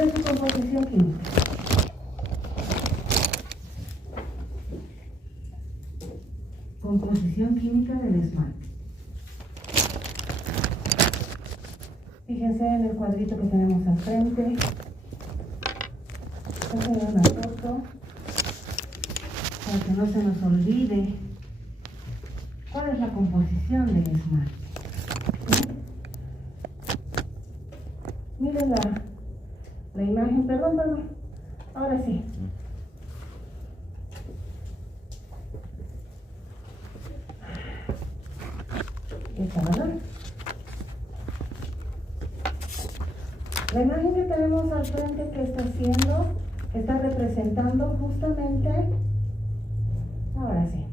de su composición química. Composición química del esmalte. Fíjense en el cuadrito que tenemos al frente. Voy a hacer una foto para que no se nos olvide cuál es la composición del esmalte. ¿Sí? Miren la imagen, perdón, ahora sí. Esta, ¿verdad? La imagen que tenemos al frente, que está haciendo, está representando justamente, ahora sí,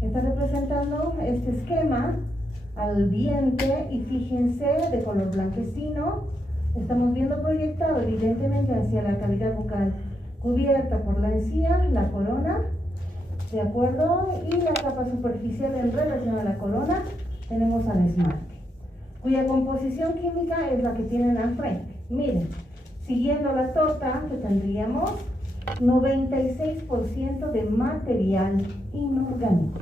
está representando este esquema al diente y fíjense, de color blanquecino, estamos viendo proyectado evidentemente hacia la cavidad bucal cubierta por la encía, la corona, ¿de acuerdo? Y la capa superficial en relación a la corona tenemos al esmalte, cuya composición química es la que tienen al frente. Miren, siguiendo la torta que tendríamos 96% de material inorgánico.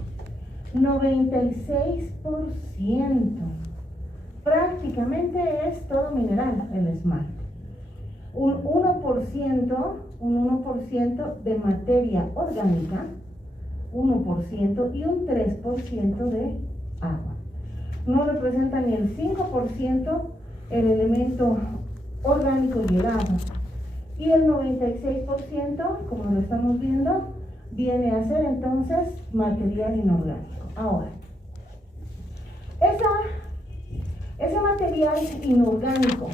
96%. Prácticamente es todo mineral el esmalte. Un 1% de materia orgánica, 1% y un 3% de agua. No representa ni el 5% el elemento orgánico y el agua. Y el 96%, como lo estamos viendo, viene a ser entonces material inorgánico. Ahora, ese material inorgánico,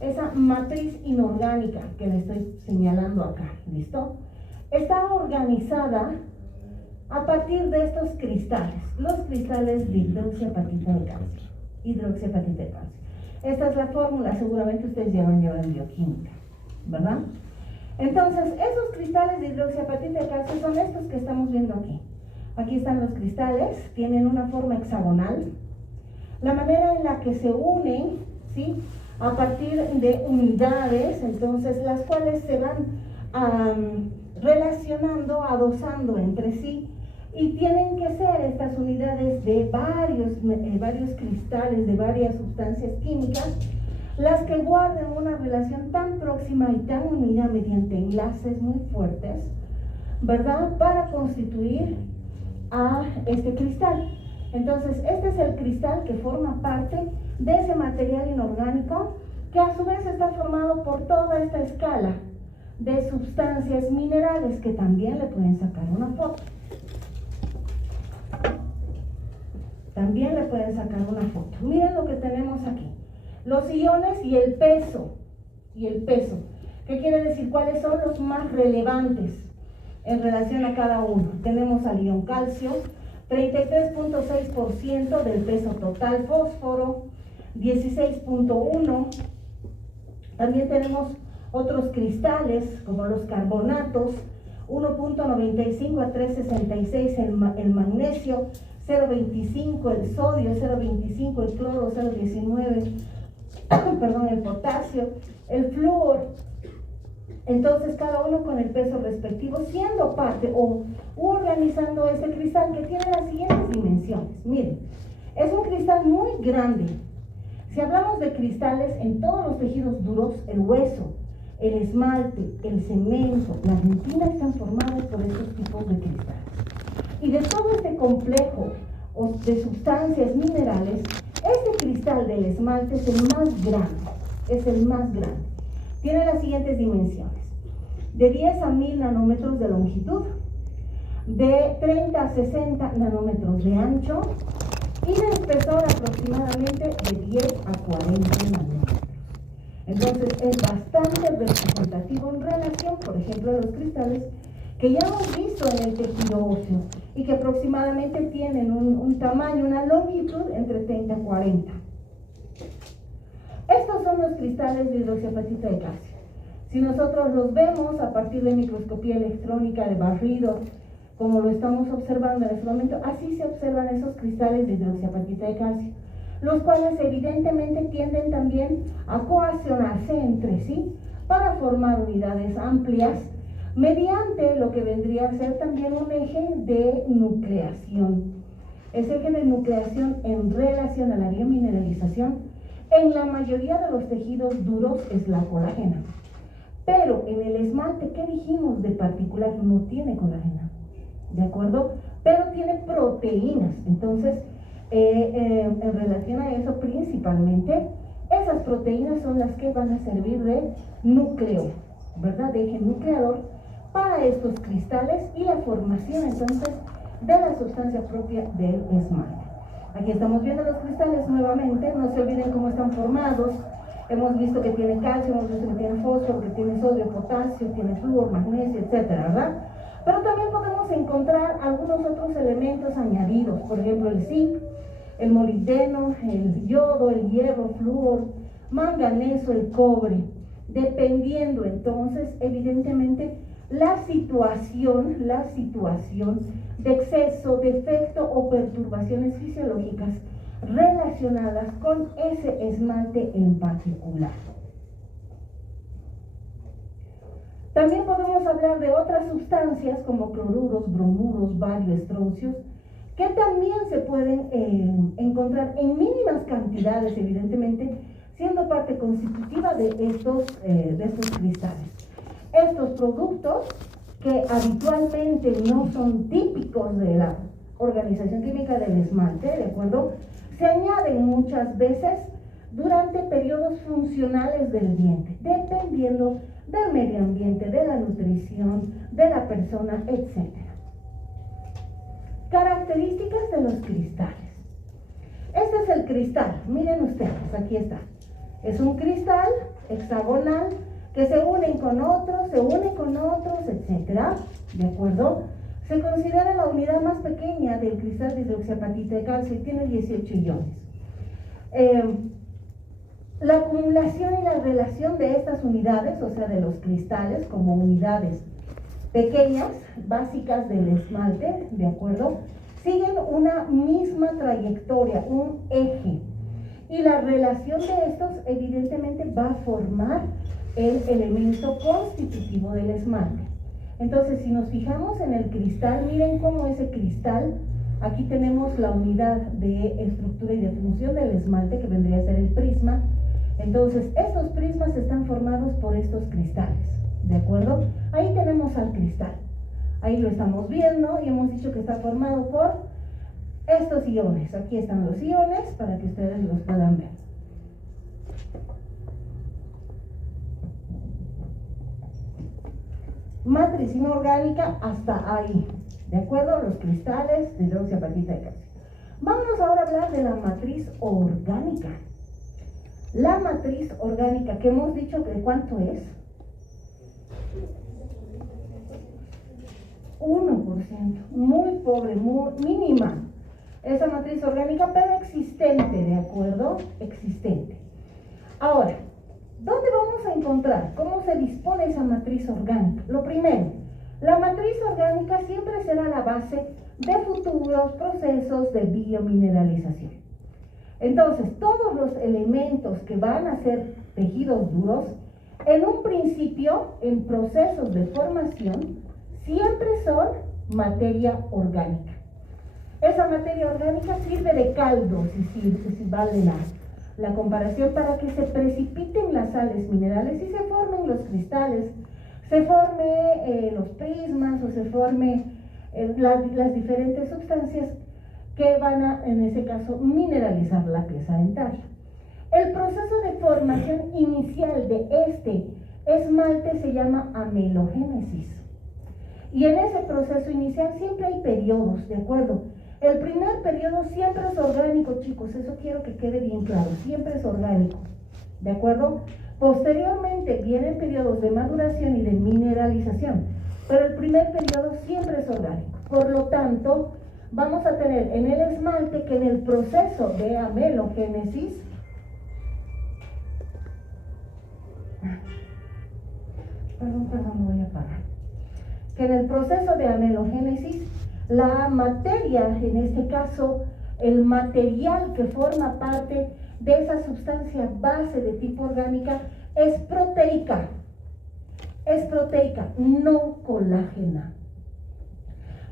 esa matriz inorgánica que le estoy señalando acá, ¿listo? Está organizada a partir de estos cristales, los cristales de hidroxiapatita de calcio. Hidroxiapatita de calcio. Esta es la fórmula, seguramente ustedes ya van a llevar en bioquímica, ¿verdad? Entonces, esos cristales de hidroxiapatita de calcio son estos que estamos viendo aquí. Aquí están los cristales, tienen una forma hexagonal. La manera en la que se unen, ¿sí? A partir de unidades, entonces, las cuales se van relacionando, adosando entre sí, y tienen que ser estas unidades de varios cristales, de varias sustancias químicas, las que guarden una relación tan próxima y tan unida mediante enlaces muy fuertes, ¿verdad? Para constituir a este cristal. Entonces, este es el cristal que forma parte de ese material inorgánico, que a su vez está formado por toda esta escala de sustancias minerales, que también le pueden sacar una foto. También le pueden sacar una foto. Miren lo que tenemos aquí. Los iones y el peso. ¿Qué quiere decir? ¿Cuáles son los más relevantes en relación a cada uno? Tenemos al ion calcio, 33.6% del peso total. Fósforo, 16.1%. También tenemos otros cristales, como los carbonatos, 1.95 a 3.66 el magnesio, 0.25 el sodio, 0.25 el cloro, 0.19 perdón, el potasio, el flúor. Entonces, cada uno con el peso respectivo, siendo parte o organizando este cristal, que tiene las siguientes dimensiones. Miren, es un cristal muy grande. Si hablamos de cristales, en todos los tejidos duros, el hueso, el esmalte, el cemento, la dentina están formados por estos tipos de cristales. Y de todo este complejo de sustancias minerales, este cristal del esmalte es el más grande, Tiene las siguientes dimensiones: de 10 a 1000 nanómetros de longitud, de 30 a 60 nanómetros de ancho y de espesor aproximadamente de 10 a 40 nanómetros. Entonces es bastante representativo en relación, por ejemplo, a los cristales que ya hemos visto en el tejido óseo y que aproximadamente tienen un tamaño, una longitud entre 30 y 40. Estos son los cristales de hidroxiapatita de calcio. Si nosotros los vemos a partir de microscopía electrónica de barrido, como lo estamos observando en este momento, así se observan esos cristales de hidroxiapatita de calcio, los cuales evidentemente tienden también a coaccionarse entre sí para formar unidades amplias mediante lo que vendría a ser también un eje de nucleación. Ese eje de nucleación en relación a la biomineralización, en la mayoría de los tejidos duros es la colágena. Pero en el esmalte, ¿qué dijimos de particular? No tiene colágena, ¿de acuerdo? Pero tiene proteínas. Entonces, en relación a eso, principalmente, esas proteínas son las que van a servir de núcleo, ¿verdad? De eje nucleador para estos cristales y la formación, entonces, de la sustancia propia del esmalte. Aquí estamos viendo los cristales nuevamente, no se olviden cómo están formados. Hemos visto que tiene calcio, hemos visto que tiene fósforo, que tiene sodio, potasio, tiene flúor, magnesio, etcétera, ¿verdad? Pero también podemos encontrar algunos otros elementos añadidos, por ejemplo el zinc, el molibdeno, el yodo, el hierro, flúor, manganeso, el cobre, dependiendo entonces, evidentemente, la situación de exceso, defecto o perturbaciones fisiológicas relacionadas con ese esmalte en particular. También podemos hablar de otras sustancias como cloruros, bromuros, bario, estroncios, que también se pueden encontrar en mínimas cantidades, evidentemente, siendo parte constitutiva de estos cristales. Estos productos, que habitualmente no son típicos de la organización química del esmalte, ¿de acuerdo?, se añaden muchas veces durante periodos funcionales del diente, dependiendo del medio ambiente, de la nutrición, de la persona, etc. Características de los cristales. Este es el cristal, miren ustedes, aquí está. Es un cristal hexagonal que se unen con otros, etc. ¿De acuerdo? Se considera la unidad más pequeña del cristal de hidroxiapatita de calcio y tiene 18 iones. La acumulación y la relación de estas unidades, o sea, de los cristales como unidades pequeñas, básicas del esmalte, ¿de acuerdo?, siguen una misma trayectoria, un eje. Y la relación de estos, evidentemente, va a formar el elemento constitutivo del esmalte. Entonces, si nos fijamos en el cristal, miren cómo ese cristal, aquí tenemos la unidad de estructura y de función del esmalte, que vendría a ser el prisma. Entonces, estos prismas están formados por estos cristales, ¿de acuerdo? Ahí tenemos al cristal, ahí lo estamos viendo y hemos dicho que está formado por estos iones. Aquí están los iones para que ustedes los puedan ver. Matriz inorgánica hasta ahí, ¿de acuerdo? Los cristales de hidroxiapatita de calcio. Vámonos ahora a hablar de la matriz orgánica. La matriz orgánica, que hemos dicho que ¿cuánto es? 1%, muy pobre, muy mínima. Esa matriz orgánica, pero existente, ¿de acuerdo? Existente. Ahora, ¿dónde vamos a encontrar? ¿Cómo se dispone esa matriz orgánica? Lo primero, la matriz orgánica siempre será la base de futuros procesos de biomineralización. Entonces, todos los elementos que van a ser tejidos duros, en un principio, en procesos de formación, siempre son materia orgánica. Esa materia orgánica sirve de caldo, si vale la comparación, para que se precipiten las sales minerales y se formen los cristales, se formen los prismas o se formen las diferentes sustancias que van a, en ese caso, mineralizar la pieza dentaria. El proceso de formación inicial de este esmalte se llama amelogénesis. Y en ese proceso inicial siempre hay periodos, ¿de acuerdo? El primer periodo siempre es orgánico, chicos, eso quiero que quede bien claro, siempre es orgánico, ¿de acuerdo? Posteriormente vienen periodos de maduración y de mineralización, pero el primer periodo siempre es orgánico. Por lo tanto, vamos a tener en el esmalte que en el proceso de amelogénesis, perdón, voy a parar. Que en el proceso de amelogénesis, la materia, en este caso, el material que forma parte de esa sustancia base de tipo orgánica, es proteica. es proteica, no colágena.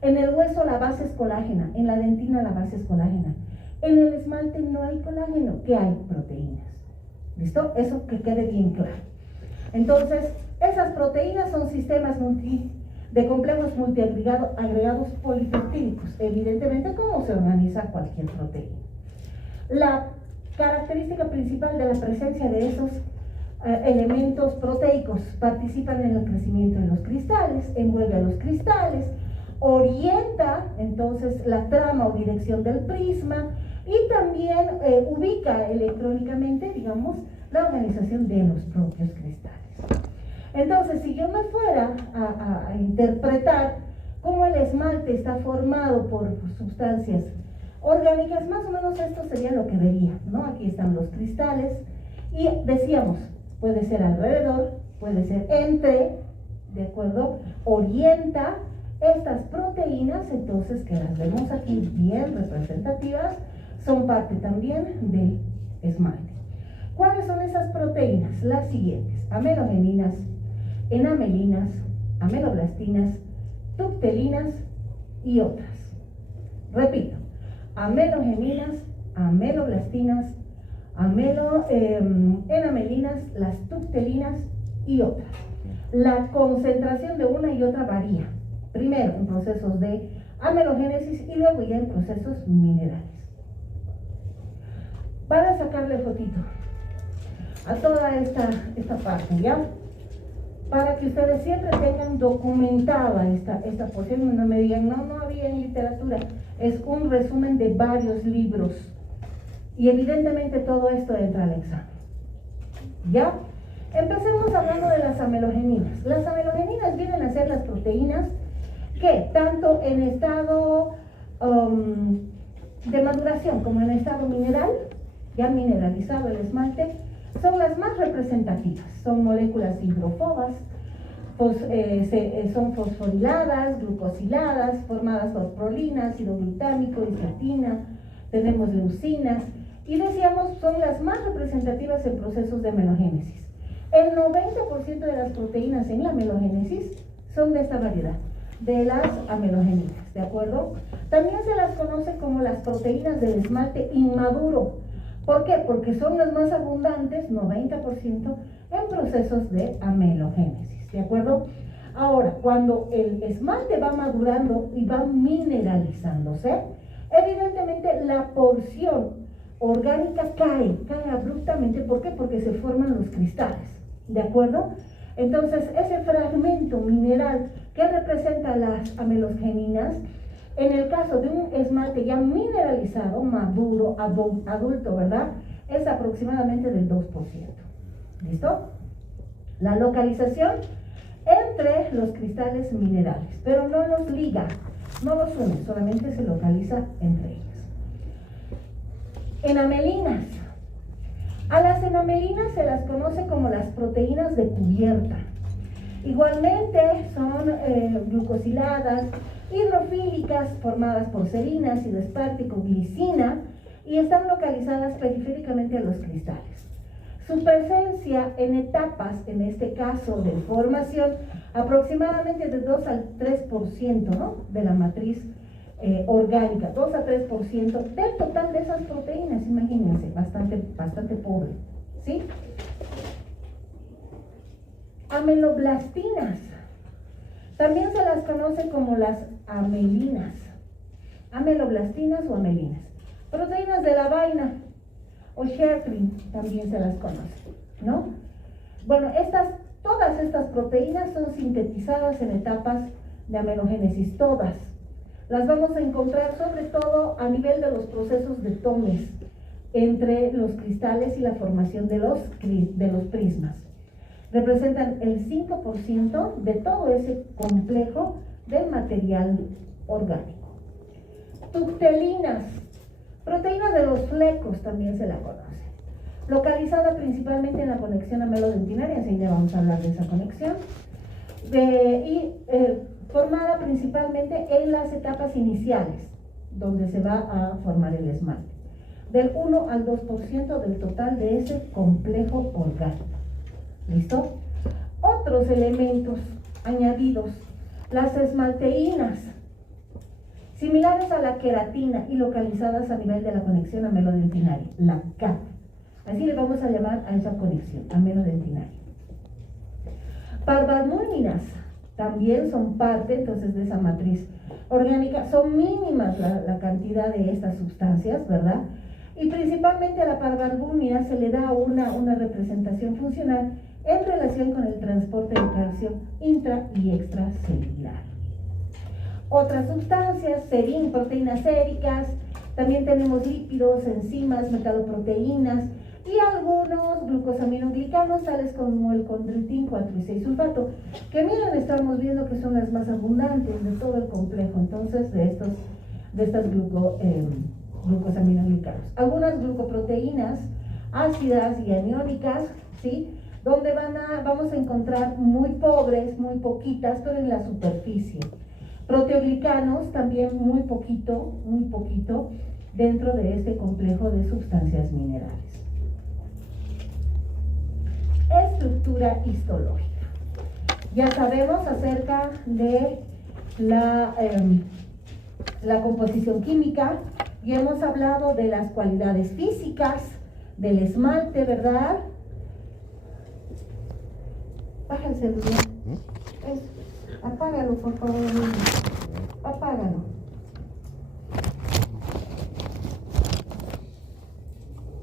En el hueso la base es colágena, en la dentina la base es colágena. En el esmalte no hay colágeno, ¿qué hay? Proteínas. ¿Listo? Eso que quede bien claro. Entonces, esas proteínas son sistemas de complejos multiagregados polipeptídicos, evidentemente como se organiza cualquier proteína. La característica principal de la presencia de esos elementos proteicos: participan en el crecimiento de los cristales, envuelve a los cristales, orienta entonces la trama o dirección del prisma y también ubica electrónicamente, digamos, la organización de los propios cristales. Entonces, si yo me fuera a interpretar cómo el esmalte está formado por sustancias orgánicas, más o menos esto sería lo que vería, ¿no? Aquí están los cristales y decíamos, puede ser alrededor, puede ser entre, ¿de acuerdo? Orienta estas proteínas, entonces, que las vemos aquí bien representativas, son parte también del esmalte. ¿Cuáles son esas proteínas? Las siguientes: amelogeninas, enamelinas, ameloblastinas, tuctelinas y otras. Repito: amelogeninas, ameloblastinas, enamelinas, las tuctelinas y otras. La concentración de una y otra varía. Primero en procesos de amelogénesis y luego ya en procesos minerales. Para sacarle fotito a toda esta parte, ¿ya? Para que ustedes siempre tengan documentada esta porción y no me digan, no había en literatura. Es un resumen de varios libros y evidentemente todo esto entra al examen, ¿ya? Empecemos hablando de las amelogeninas. Las amelogeninas vienen a ser las proteínas que tanto en estado de maduración como en estado mineral, ya mineralizado el esmalte, son las más representativas. Son moléculas hidrofobas, son fosforiladas, glucosiladas, formadas por prolina, ácido glutámico, insertina, tenemos leucinas, y decíamos, son las más representativas en procesos de amelogénesis. El 90% de las proteínas en la amelogénesis son de esta variedad, de las amelogeninas, ¿de acuerdo? También se las conoce como las proteínas del esmalte inmaduro. ¿Por qué? Porque son las más abundantes, 90%, en procesos de amelogénesis, ¿de acuerdo? Ahora, cuando el esmalte va madurando y va mineralizándose, evidentemente la porción orgánica cae abruptamente. ¿Por qué? Porque se forman los cristales, ¿de acuerdo? Entonces, ese fragmento mineral que representa las amelogeninas, en el caso de un esmalte ya mineralizado, maduro, adulto, ¿verdad?, es aproximadamente del 2%. ¿Listo? La localización entre los cristales minerales, pero no los liga, no los une, solamente se localiza entre ellas. Enamelinas. A las enamelinas se las conoce como las proteínas de cubierta. Igualmente son glucosiladas, hidrofílicas, formadas por serina, ácido espártico, glicina, y están localizadas periféricamente a los cristales. Su presencia en etapas, en este caso de formación, aproximadamente de 2 al 3%, ¿no?, de la matriz orgánica, 2 a 3% del total de esas proteínas. Imagínense, bastante pobre, ¿sí? Ameloblastinas. También se las conoce como las amelinas, ameloblastinas o amelinas. Proteínas de la vaina o Sherklin también se las conoce, ¿no? Bueno, todas estas proteínas son sintetizadas en etapas de amelogénesis, todas. Las vamos a encontrar sobre todo a nivel de los procesos de Tomes entre los cristales y la formación de los prismas. Representan el 5% de todo ese complejo del material orgánico. Tuctelinas, proteína de los flecos, también se la conoce. Localizada principalmente en la conexión amelodentinaria, enseguida vamos a hablar de esa conexión, formada principalmente en las etapas iniciales, donde se va a formar el esmalte. Del 1 al 2% del total de ese complejo orgánico. ¿Listo? Otros elementos añadidos, las esmalteínas, similares a la queratina y localizadas a nivel de la conexión amelodentinaria, la CAP. Así le vamos a llamar a esa conexión, amelodentinaria. Parvalbúminas también son parte entonces de esa matriz orgánica. Son mínimas la cantidad de estas sustancias, ¿verdad? Y principalmente a la parvalbúmina se le da una representación funcional en relación con el transporte de calcio intra y extracelular. Otras sustancias, serín, proteínas séricas, también tenemos lípidos, enzimas, metaloproteínas y algunos glucosaminoglicanos, tales como el condroitín 4 y 6 sulfato, que miren, estamos viendo que son las más abundantes de todo el complejo, entonces, de estas glucosaminoglicanos. Algunas glucoproteínas ácidas y aniónicas, ¿sí? Donde vamos a encontrar muy pobres, muy poquitas, pero en la superficie. Proteoglicanos también muy poquito dentro de este complejo de sustancias minerales. Estructura histológica. Ya sabemos acerca de la composición química y hemos hablado de las cualidades físicas del esmalte, ¿verdad? Baja el celular. Apágalo, por favor. Apágalo.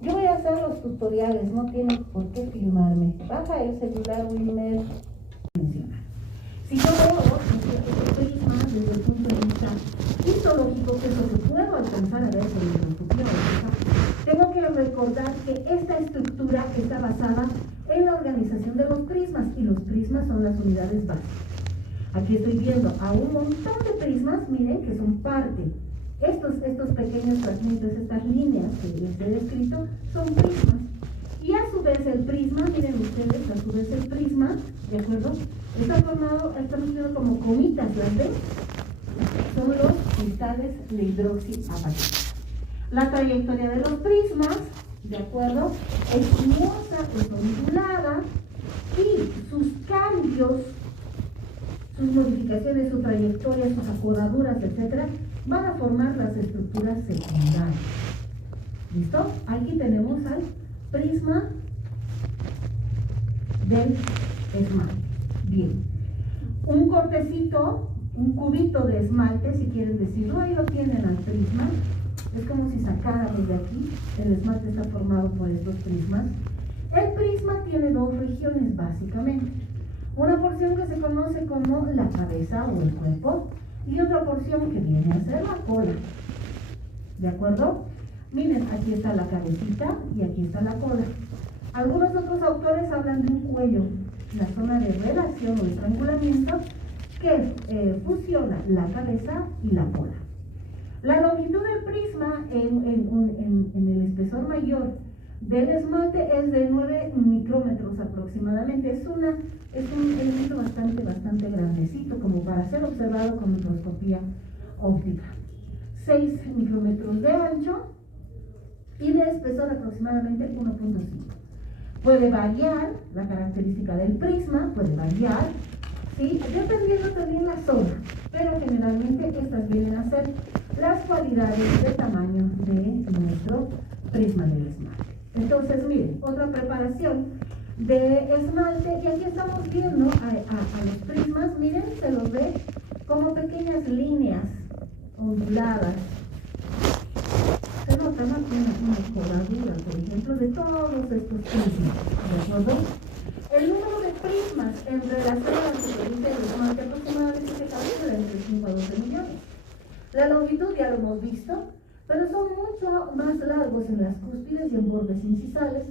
Yo voy a hacer los tutoriales, no tienes por qué filmarme. Baja el celular, Wilmer. Si yo veo este prisma desde el punto de vista histológico, que es lo que puedo alcanzar a ver con la microscopía óptica, tengo que recordar que esta estructura está basada en la organización de los prismas, y los prismas son las unidades básicas. Aquí estoy viendo a un montón de prismas, miren, que son parte. Estos pequeños fragmentos, estas líneas que les he descrito, son prismas. Y a su vez el prisma, miren ustedes, a su vez el prisma, ¿de acuerdo? Está formado, estamos viendo como comitas, ¿las ven? Son los cristales de hidroxiapatita. La trayectoria de los prismas, ¿de acuerdo? Es sinuosa, es ondulada, y sus cambios, sus modificaciones, su trayectoria, sus acodaduras, etcétera, van a formar las estructuras secundarias. ¿Listo? Aquí tenemos al prisma del esmalte. Bien. Un cortecito, un cubito de esmalte, si quieren decirlo, ahí lo tienen al prisma. Es como si sacáramos de aquí. El esmalte está formado por estos prismas. El prisma tiene dos regiones, básicamente. Una porción que se conoce como la cabeza o el cuerpo, y otra porción que viene a ser la cola. ¿De acuerdo? Miren, aquí está la cabecita y aquí está la cola. Algunos otros autores hablan de un cuello, la zona de relación o estrangulamiento que fusiona la cabeza y la cola. La longitud del prisma en el espesor mayor del esmalte es de 9 micrómetros aproximadamente. Es un elemento bastante grandecito, como para ser observado con microscopía óptica. 6 micrómetros de ancho y de espesor aproximadamente 1.5. Puede variar la característica del prisma, puede variar, ¿sí? Dependiendo también la zona, pero generalmente estas vienen a ser las cualidades de tamaño de nuestro prisma del esmalte. Entonces, miren, otra preparación de esmalte, y aquí estamos viendo a los prismas, miren, se los ve como pequeñas líneas onduladas. Se nota más una coladura, por ejemplo, de todos estos prismas, ¿de acuerdo? El número de prismas en relación a la superficie del esmalte aproximadamente se calcula entre 5 a 12 millones. La longitud ya lo hemos visto, pero son mucho más largos en las cúspides y en bordes incisales,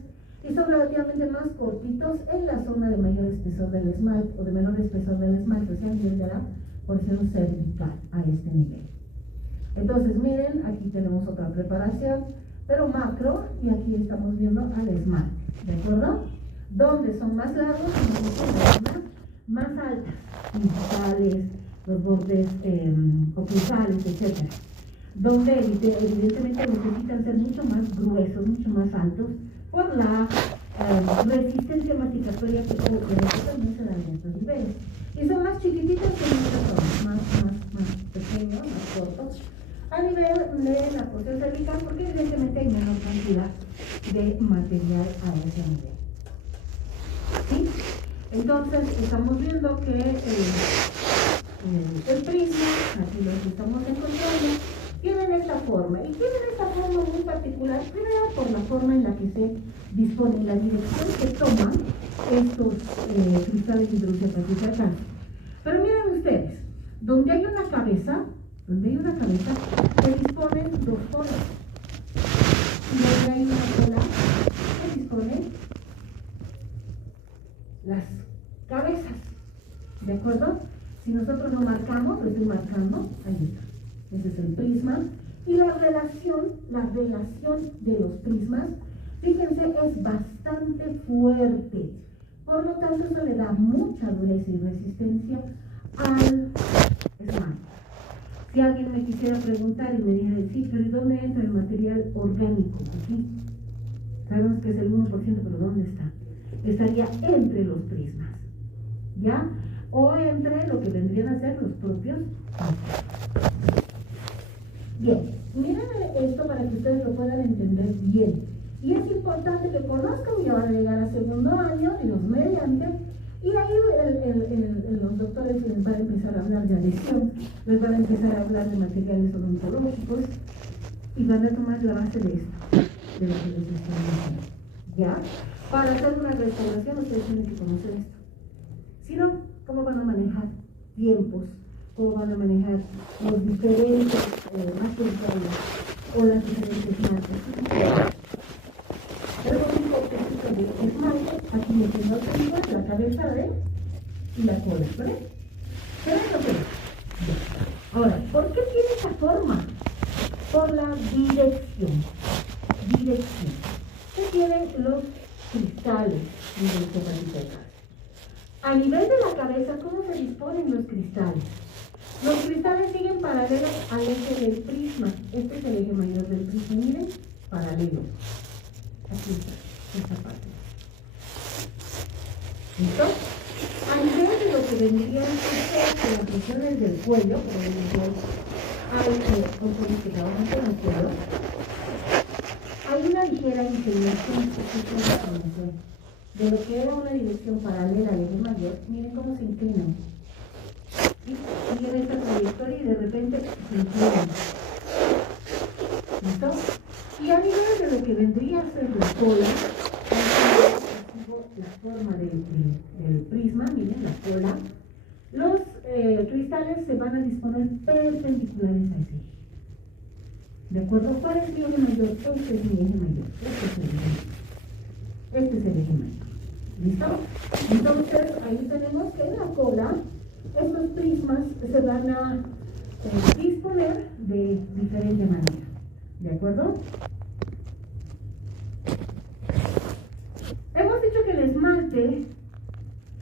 y son relativamente más cortitos en la zona de mayor espesor del esmalte o de menor espesor del esmalte, o sea, a nivel de la porción cervical, a este nivel. Entonces, miren, aquí tenemos otra preparación, pero macro, y aquí estamos viendo al esmalte, ¿de acuerdo? Donde son más largos y más altas, incisales, los bordes oclusales, etc. Donde evidentemente necesitan ser mucho más gruesos, mucho más altos, por la resistencia masticatoria que también se dan en estos niveles. Y son más chiquititos que nosotros, más pequeños, más cortos, a nivel de la porción cervical, porque evidentemente hay menor cantidad de material a ese nivel. ¿Sí? Entonces, estamos viendo que el prisma, aquí lo estamos encontrando, tienen esta forma. Y tienen esta forma muy particular, primero por la forma en la que se dispone, la dirección que toman estos cristales hidroxiapáticos acá. Pero miren ustedes, donde hay una cabeza, se disponen dos colas. Y donde hay una cola, se disponen las cabezas. ¿De acuerdo? Si nosotros lo marcamos, lo estoy marcando, ahí está. Ese es el prisma. Y la relación de los prismas, fíjense, es bastante fuerte. Por lo tanto, eso le da mucha dureza y resistencia al esmalte. Si alguien me quisiera preguntar y me dijera, sí, pero ¿y dónde entra el material orgánico? Aquí. Sabemos que es el 1%, pero ¿dónde está? Estaría entre los prismas, ¿ya? O entre lo que vendrían a ser los propios. Bien, miren esto para que ustedes lo puedan entender bien. Y es importante que conozcan, ya van a llegar a segundo año, Dios mediante, y ahí los doctores les van a empezar a hablar de adhesión, les van a empezar a hablar de materiales odontológicos, y van a tomar la base de esto, de lo que les estoy diciendo. ¿Ya? Para hacer una restauración ustedes tienen que conocer esto. Si no, ¿cómo van a manejar tiempos? ¿Cómo van a manejar los diferentes materiales o las diferentes marcas? El único que de esmalte, aquí metiendo la cabeza y la cola, ¿vale? ¿Pero es lo que es? Ahora, ¿por qué tiene esa forma? Por la dirección. ¿Qué tienen los cristales hidroxiapáticos? A nivel de la cabeza, ¿cómo se disponen los cristales? Los cristales siguen paralelos al eje del prisma. Este es el eje mayor del prisma, miren, paralelo. Aquí está, esta parte. ¿Listo? A nivel de lo que vendrían a ser las funciones del cuello, por ejemplo, hay componentes que trabajan con el cuello, hay una ligera inclinación de lo que era una dirección paralela al eje mayor. Miren cómo se inclinan. Siguen esta trayectoria y de repente se inclinan. ¿Listo? Y a nivel de lo que vendría a ser la cola, la forma del prisma, miren la cola, los cristales se van a disponer perpendiculares a ese eje. ¿De acuerdo? ¿Cuál es mi eje mayor? Este es mi eje mayor. Este es el eje mayor. ¿Listo? Entonces, ahí tenemos que en la cola, estos prismas se van a disponer de diferente manera. ¿De acuerdo? Hemos dicho que el esmalte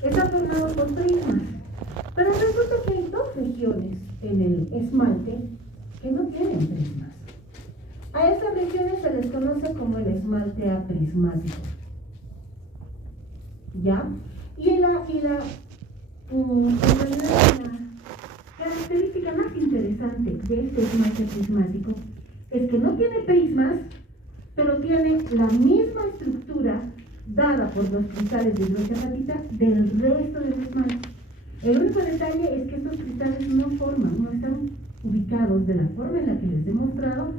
está formado por prismas, pero resulta que hay dos regiones en el esmalte que no tienen prismas. A estas regiones se les conoce como el esmalte aprismático. ¿Ya? Y la característica más interesante de este esmalte prismático es que no tiene prismas, pero tiene la misma estructura dada por los cristales de hidroxiapatita del resto del esmalte. El único detalle es que estos cristales no están ubicados de la forma en la que les he demostrado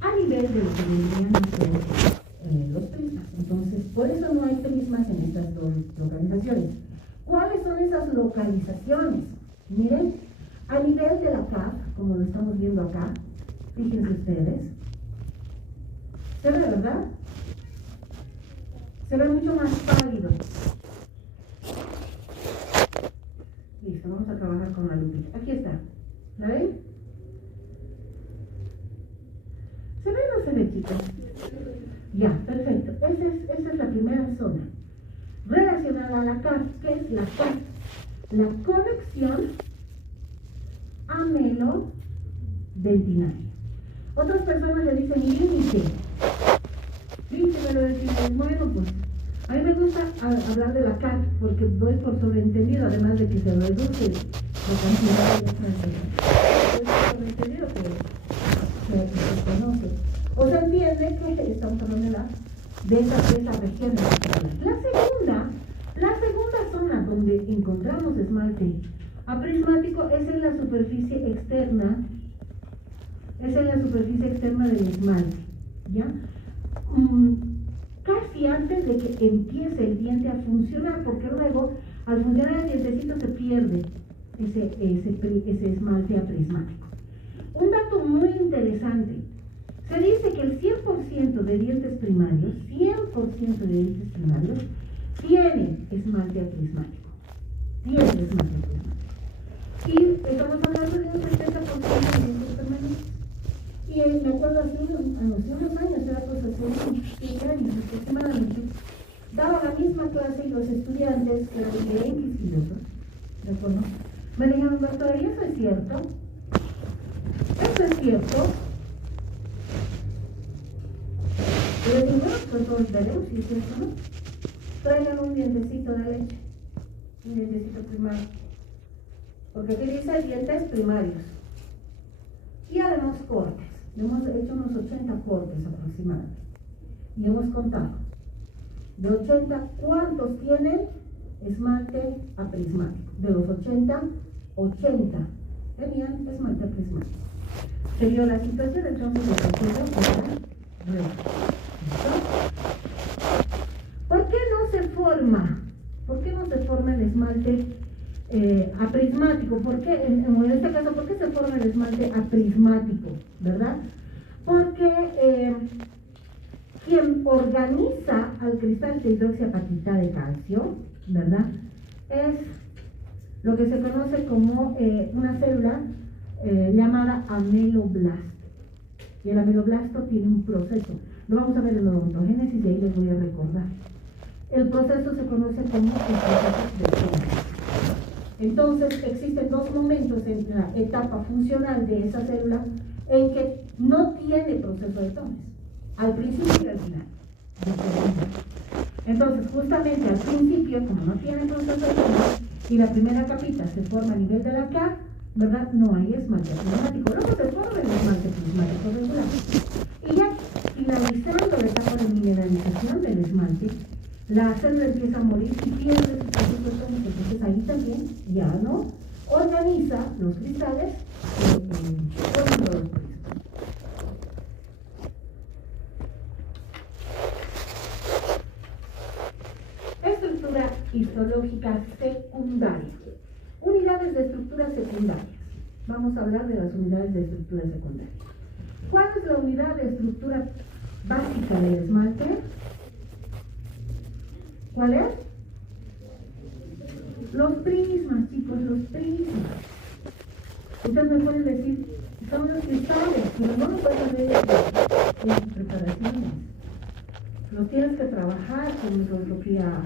a nivel de lo que vendrían a ser los prismas. Entonces, por eso no hay prismas en estas dos localizaciones. ¿Cuáles son esas localizaciones? Miren, a nivel de la CAP, como lo estamos viendo acá, fíjense ustedes, se ve, ¿verdad? Se ve mucho más pálido. Listo, vamos a trabajar con la lupita. Aquí está. ¿La ven? ¿Se ve o no se ve, chicos? Ya, perfecto. Esa es la primera zona. Relacionada a la CAP, ¿qué es la CAP? La conexión amelo-dentinaria. Otras personas le dicen límite. Límite, pero decimos, bueno, pues A mí me gusta hablar de la CAT porque doy por sobreentendido, además de que se reduce la cantidad de doy por sobreentendido que se conoce. O se entiende que estamos hablando de esa región. La segunda zona donde encontramos esmalte aprismático es en la superficie externa. Es en la superficie externa del esmalte, ¿ya? Casi antes de que empiece el diente a funcionar, porque luego al funcionar el dientecito se pierde ese esmalte aprismático. Un dato muy interesante, se dice que el 100% de dientes primarios, tiene esmalte aprismático. Y estamos hablando de un 70% de dientes permanentes. Y me acuerdo hace unos años, era pues hace 7 años aproximadamente, daba la misma clase y los estudiantes, que eran bien quisquillosos, ¿de acuerdo? Me dijeron, doctora, ¿y eso es cierto? ¿Eso es cierto? Y les digo, bueno, pues todos veremos si es cierto, ¿no? Traigan un dientecito de leche, un dientecito primario. Porque aquí dice dientes primarios. Y haremos cortes. Hemos hecho unos 80 cortes aproximadamente. Y hemos contado. De 80, ¿cuántos tienen esmalte aprismático? De los 80 tenían esmalte aprismático. Se vio la situación, entonces los recuerdos eran reales. ¿Por qué no se forma? ¿Por qué no se forma el esmalte aprismático? ¿Por qué? En este caso, ¿por qué se forma el esmalte aprismático? ¿Verdad? Porque quien organiza al cristal de hidroxiapatita de calcio, ¿verdad? Es lo que se conoce como una célula llamada ameloblasto. Y el ameloblasto tiene un proceso. Lo vamos a ver en la odontogénesis y ahí les voy a recordar. El proceso se conoce como el proceso de génesis. Entonces, existen dos momentos en la etapa funcional de esa célula en que no tiene proceso de tones, al principio y al final. Entonces, justamente al principio, como no tiene proceso de tones, y la primera capita se forma a nivel de la K, ¿verdad? No hay esmalte prismático. Luego se forma el esmalte prismático regular. Y ya finalizando la etapa de mineralización del esmalte, la célula empieza a morir y pierde su proceso de tonos. Entonces ahí también ya no organiza los cristales con los prismas. Estructura histológica secundaria. Unidades de estructura secundarias. Vamos a hablar de las unidades de estructura secundaria. ¿Cuál es la unidad de estructura básica del esmalte? ¿Cuál es? Los prismas, chicos, los prismas. Ustedes me pueden decir, son los cristales, pero no lo pueden ver en sus preparaciones. Los tienes que trabajar con microscopía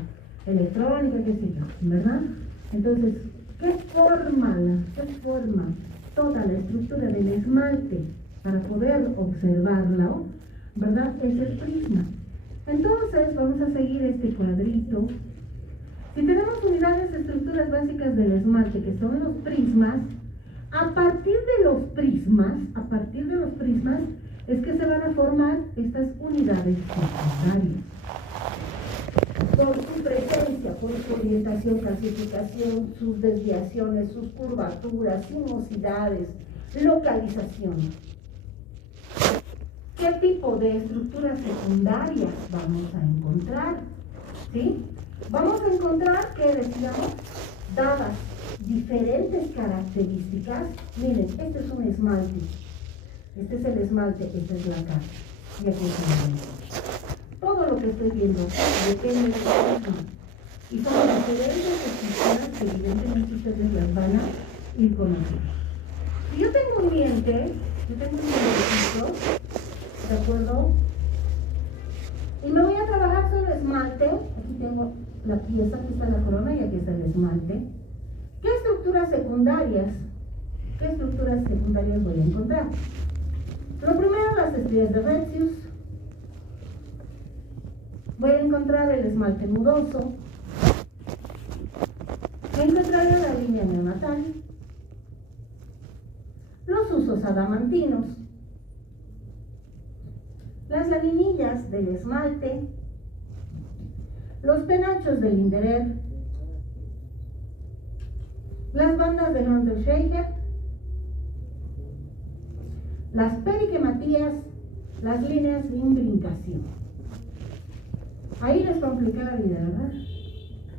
electrónica, qué sé yo, ¿verdad? Entonces, ¿qué forma toda la estructura del esmalte para poder observarla, ¿verdad? Es el prisma. Entonces, vamos a seguir este cuadrito. Si tenemos unidades de estructuras básicas del esmalte, que son los prismas, a partir de los prismas, es que se van a formar estas unidades secundarias. Por su presencia, por su orientación, clasificación, sus desviaciones, sus curvaturas, sinuosidades, localización. ¿Qué tipo de estructuras secundarias vamos a encontrar? ¿Sí? Vamos a encontrar que, decíamos, dadas diferentes características, miren, este es un esmalte, este es el esmalte, esta es la cara, y aquí es el esmalte. Todo lo que estoy viendo depende del prisma, y son diferentes estructuras que evidentemente ustedes las van a ir conociendo. Si yo tengo un diente, ¿de acuerdo? Y me voy a trabajar sobre esmalte. Aquí tengo la pieza, aquí está la corona y aquí está el esmalte. ¿Qué estructuras secundarias voy a encontrar? Lo primero, las estrías de Retzius, Voy a encontrar el esmalte nudoso, encontraré la línea neonatal, los usos adamantinos, las laminillas del esmalte, los penachos del Linderer, las bandas de Hunter-Shaker, las periquematías, las líneas de imbricación. Ahí les complica la vida, ¿verdad?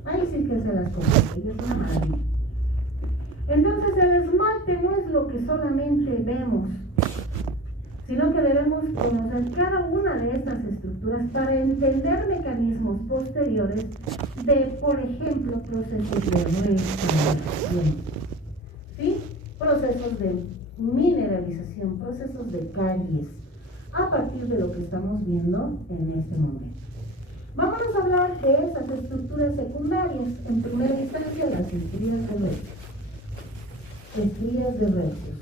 Ahí sí que se las complica, es una maravilla. Entonces el esmalte no es lo que solamente vemos, sino que debemos conocer cada una de estas estructuras para entender mecanismos posteriores de, por ejemplo, procesos de regeneración, ¿sí? Procesos de mineralización, procesos de caries, a partir de lo que estamos viendo en este momento. Vámonos a hablar de esas estructuras secundarias. En primera instancia, las estrías de Retius. Estrías de Retius.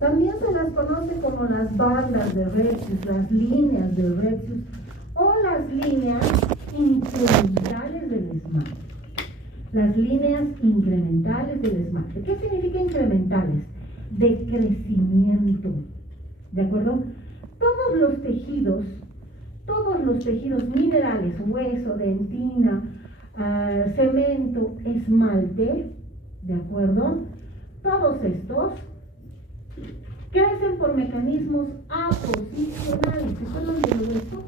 También se las conoce como las bandas de Retius, las líneas de Retius o las líneas incrementales del esmalte. Las líneas incrementales del esmalte. ¿Qué significa incrementales? De crecimiento. ¿De acuerdo? Todos los tejidos minerales, hueso, dentina, cemento, esmalte, ¿de acuerdo? Todos estos crecen por mecanismos aposicionales. ¿Se acuerdan del hueso?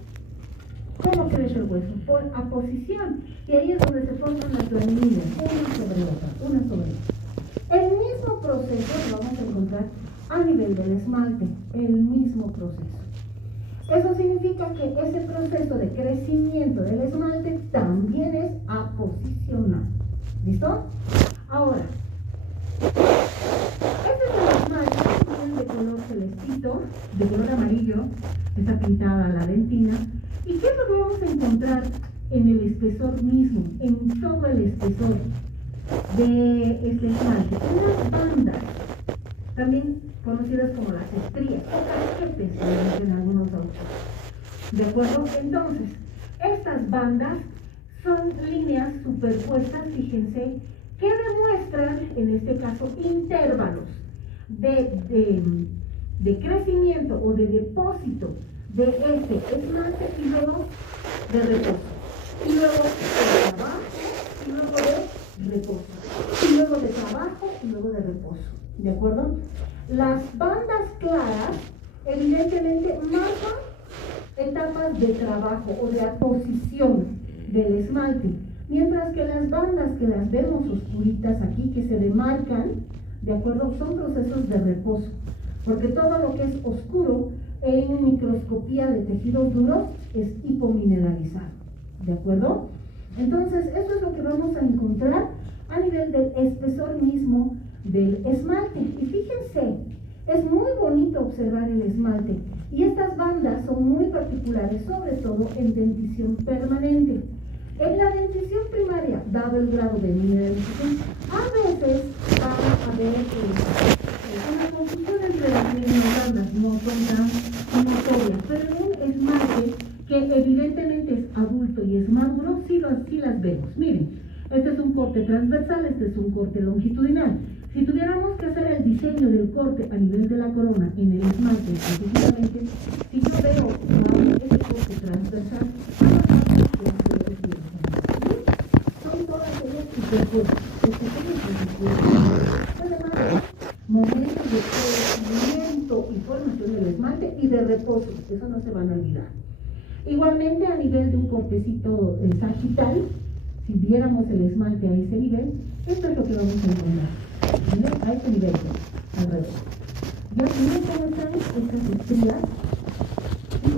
¿Cómo crece el hueso? Por aposición. Y ahí es donde se forman las laminillas, una sobre otra, una sobre otra. El mismo proceso lo vamos a encontrar a nivel del esmalte, el mismo proceso. Eso significa que ese proceso de crecimiento del esmalte también es aposicional. ¿Listo? Ahora, este es el esmalte de color celestito, de color amarillo, está pintada la dentina. ¿Y qué es lo que vamos a encontrar en el espesor mismo, en todo el espesor de este esmalte? Unas bandas, también conocidas como las estrías o casquetes en algunos autores. ¿De acuerdo? Entonces, estas bandas son líneas superpuestas, fíjense, que demuestran, en este caso, intervalos de crecimiento o de depósito de este esmalte y luego de reposo. Y luego de trabajo y luego de reposo. Y luego de trabajo y luego de reposo. ¿De acuerdo? Las bandas claras evidentemente marcan etapas de trabajo o de aposición del esmalte, mientras que las bandas que las vemos oscuritas aquí, que se demarcan, ¿de acuerdo? Son procesos de reposo, porque todo lo que es oscuro en microscopía de tejidos duros es hipomineralizado, ¿de acuerdo? Entonces, eso es lo que vamos a encontrar a nivel del espesor mismo del esmalte. Y fíjense, es muy bonito observar el esmalte y estas bandas son muy particulares, sobre todo en dentición permanente. En la dentición primaria, dado el grado de mineralización, a veces va a haber una confusión entre las mismas bandas, no son tan notorias, pero en un esmalte que evidentemente es adulto y es maduro, sí las vemos. Miren, este es un corte transversal, este es un corte longitudinal. Si tuviéramos que hacer el diseño del corte a nivel de la corona en el esmalte específicamente, si yo veo este corte transversal, son todas ellas superpuestas. Además, momentos de crecimiento y formación del esmalte y de reposo, eso no se van a olvidar. Igualmente, a nivel de un cortecito sagital, si viéramos el esmalte a ese nivel, esto es lo que vamos a encontrar. A este nivel, alrededor. Ya miren cómo están estas estrías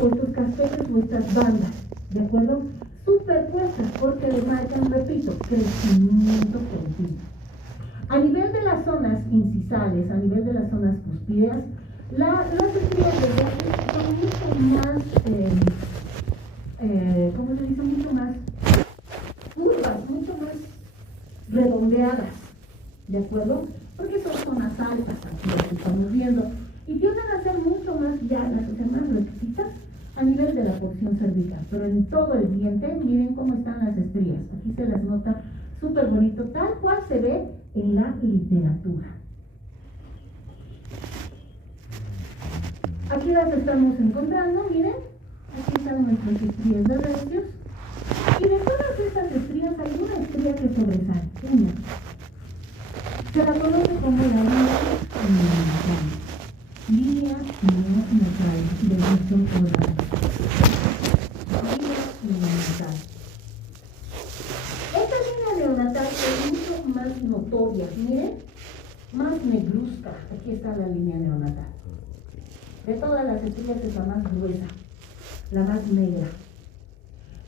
o estos casquetes o estas bandas, ¿de acuerdo? Superpuestas porque le marcan, repito, crecimiento continuo. A nivel de las zonas incisales, a nivel de las zonas cúspidas, las estrías de Retius son mucho más, ¿cómo se dice? Mucho más curvas, mucho más redondeadas, ¿de acuerdo? Porque son zonas altas, aquí lo que estamos viendo, y tienden a ser mucho más llanas, o sea, más rectitas, a nivel de la porción cervical, pero en todo el diente, miren cómo están las estrías. Aquí se las nota súper bonito, tal cual se ve en la literatura. Aquí las estamos encontrando, miren, aquí están nuestras estrías de recios. Y de todas estas estrías hay una estría que sobresale, una. Se la conoce como la línea neonatal del hueso oral. Línea neonatal. Esta línea neonatal es mucho más notoria, miren, más negruzca. Aquí está la línea neonatal. De todas las estrías es la más gruesa, la más negra.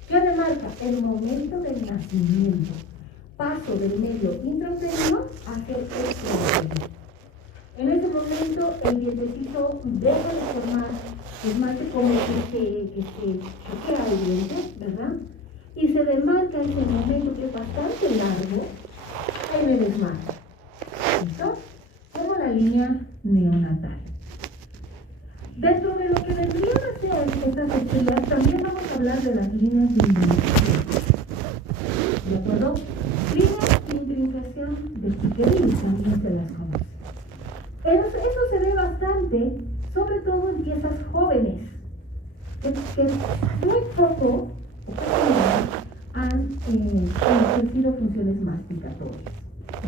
¿Qué remarca? El momento del nacimiento, paso del medio intrauterino hacia el extrauterino. En ese momento el dientecito deja de formar esmalte como que queda el diente, ¿verdad? Y se demarca ese momento que es bastante largo en el esmalte. ¿Listo? Como la línea neonatal. Dentro de lo que vendrían a ser estas estrías, también vamos a hablar de las líneas de intrincación. ¿De acuerdo? Líneas de intrincación de Piquerini, también se las conoce. Eso se ve bastante, sobre todo en piezas jóvenes, que muy poco han ejercido funciones masticatorias.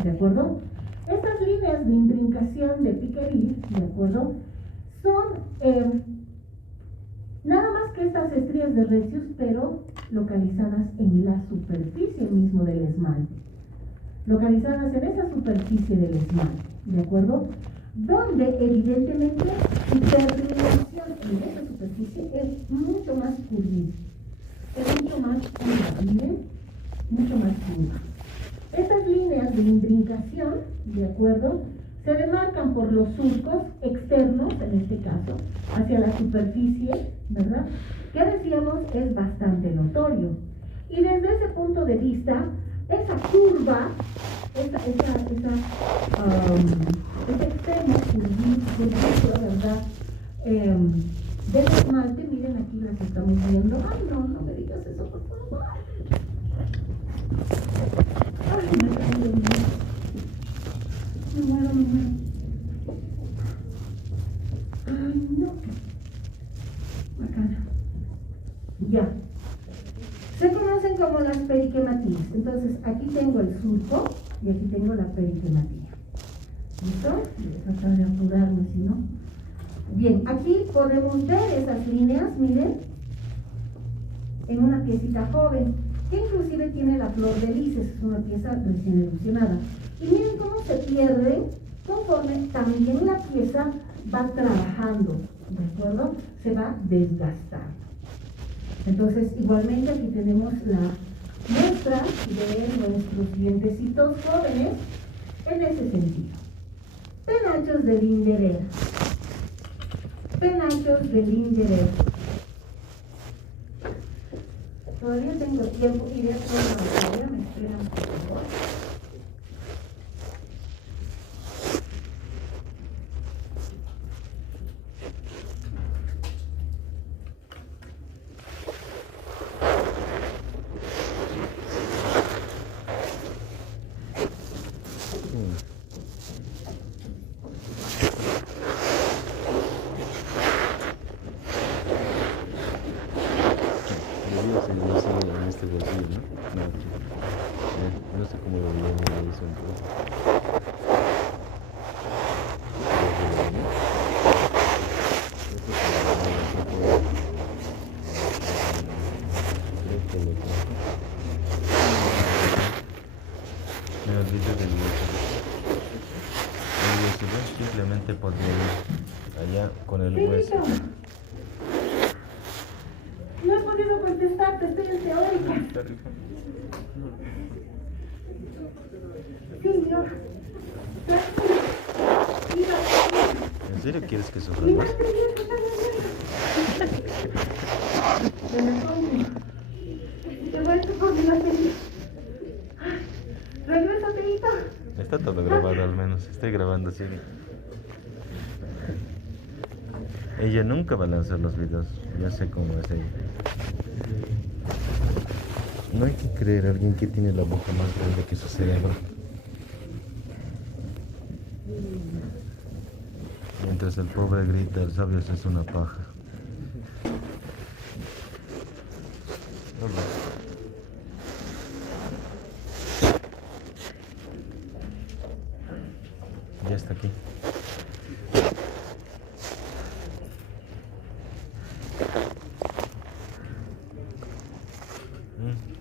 ¿De acuerdo? Estas líneas de intrincación de Piquerini, ¿de acuerdo?, son nada más que estas estrías de recios, pero localizadas en la superficie mismo del esmalte. Localizadas en esa superficie del esmalte, ¿de acuerdo? Donde evidentemente su terminación en esa superficie es mucho más curvida. Es mucho más curva, miren, mucho más curva. Estas líneas de intrincación, ¿de acuerdo?, se demarcan por los surcos externos, en este caso, hacia la superficie, ¿verdad?, que decíamos es bastante notorio. Y desde ese punto de vista, esa curva, ese extremo curvido, ¿verdad?, del esmalte, miren, aquí las estamos viendo. Ay, no me digas eso, por favor. Ay, me caí de mí. Me muero. Ay, no. Bacana. Ya. Se conocen como las periquematías. Entonces, aquí tengo el surco y aquí tengo la periquematía. ¿Listo? Voy a tratar de apurarme, si no. Bien, aquí podemos ver esas líneas, miren, en una piecita joven, que inclusive tiene la flor de lis, es una pieza recién erosionada. Y miren cómo se pierden conforme también la pieza va trabajando, ¿de acuerdo? Se va desgastando. Entonces, igualmente aquí tenemos la muestra de nuestros dientecitos jóvenes en ese sentido. Penachos de Linderer. Penachos de Linderer. Todavía tengo tiempo y de todavía me esperan, por favor. En este bolsillo, ¿no? No sé cómo lo llaman eso entonces. Me olvidé del hueso. El hueso simplemente podría ir allá con el hueso. No he podido contestarte, estoy en teórica. Sí, yo. ¿En serio quieres que sufra Mira, más? me la pongo. Te voy a por mi batería. Regresa, Teito. Está todo grabado al menos. Estoy grabando, sí. Ella nunca va a lanzar los videos. Ya sé cómo es ella. No hay que creer a alguien que tiene la boca más grande que su cerebro. Mientras el pobre grita, el sabio es una paja. Ya está aquí.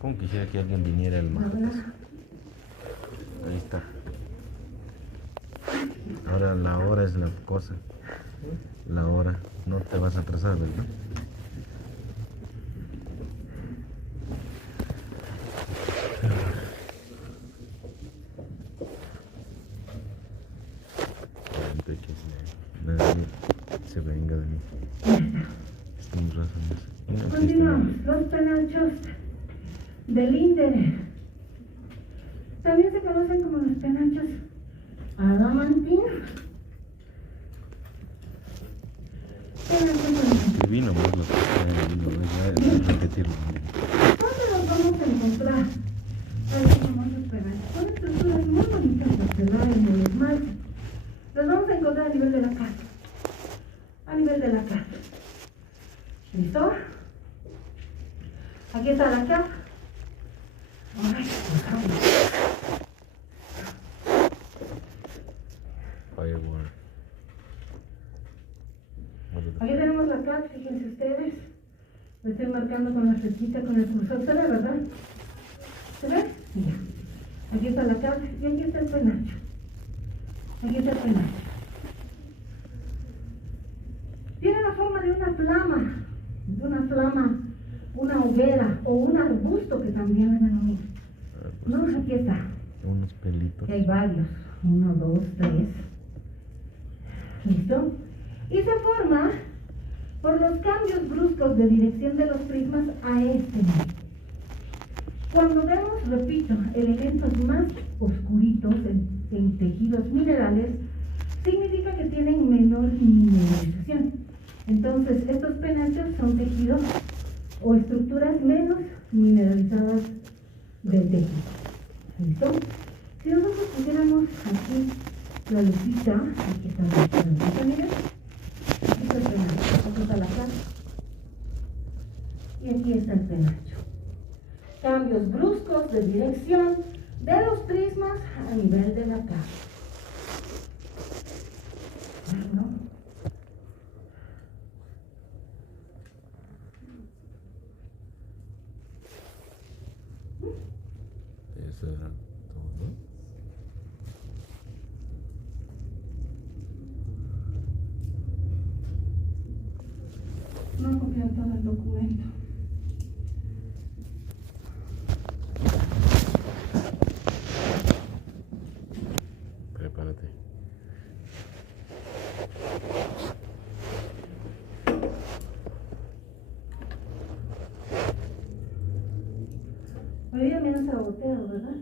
Como quisiera que alguien viniera el martes. Ahí está. Ahora la hora es la cosa. La hora. No te vas a atrasar, ¿verdad? Antes que nadie se venga de mí. Estamos razones. Continuamos. Los penachos del Ínter. También se conocen como los penachos adamantinos. Divino, más lo que está en el vino, es repetirlo. ¿Dónde los vamos a encontrar? Los famosos penachos. Son estructuras muy bonitas de observar en el esmalte. Los vamos a encontrar a nivel de la cara. A nivel de la cara. ¿Listo? Aquí está la capa. Ay, Firework. aquí tenemos la capa, fíjense ustedes. Lo estoy marcando con la flechita, con el cursor. ¿Se ve, verdad? ¿Se ve? Ya. Aquí está la capa y aquí está el penacho. Aquí está el penacho. Tiene la forma de una flama, una hoguera o un arbusto que también le denominan. No, aquí está. Unos pelitos. Aquí hay varios. 1, 2, 3. ¿Listo? Y se forma por los cambios bruscos de dirección de los prismas a este nivel. Cuando vemos, repito, elementos más oscuritos en tejidos minerales, significa que tienen menor mineralización. Entonces, estos penachos son tejidos o estructuras menos mineralizadas del tejido. ¿Listo? Si nosotros pusiéramos aquí la lucita, aquí está la lucita, miren, aquí está el penacho, aquí está la cara, y aquí está el penacho. Cambios bruscos de dirección de los prismas a nivel de la cara. ¿No? Eso era todo. No he copiado todo el documento. Prepárate. Hoy día menos saboteado, ¿verdad?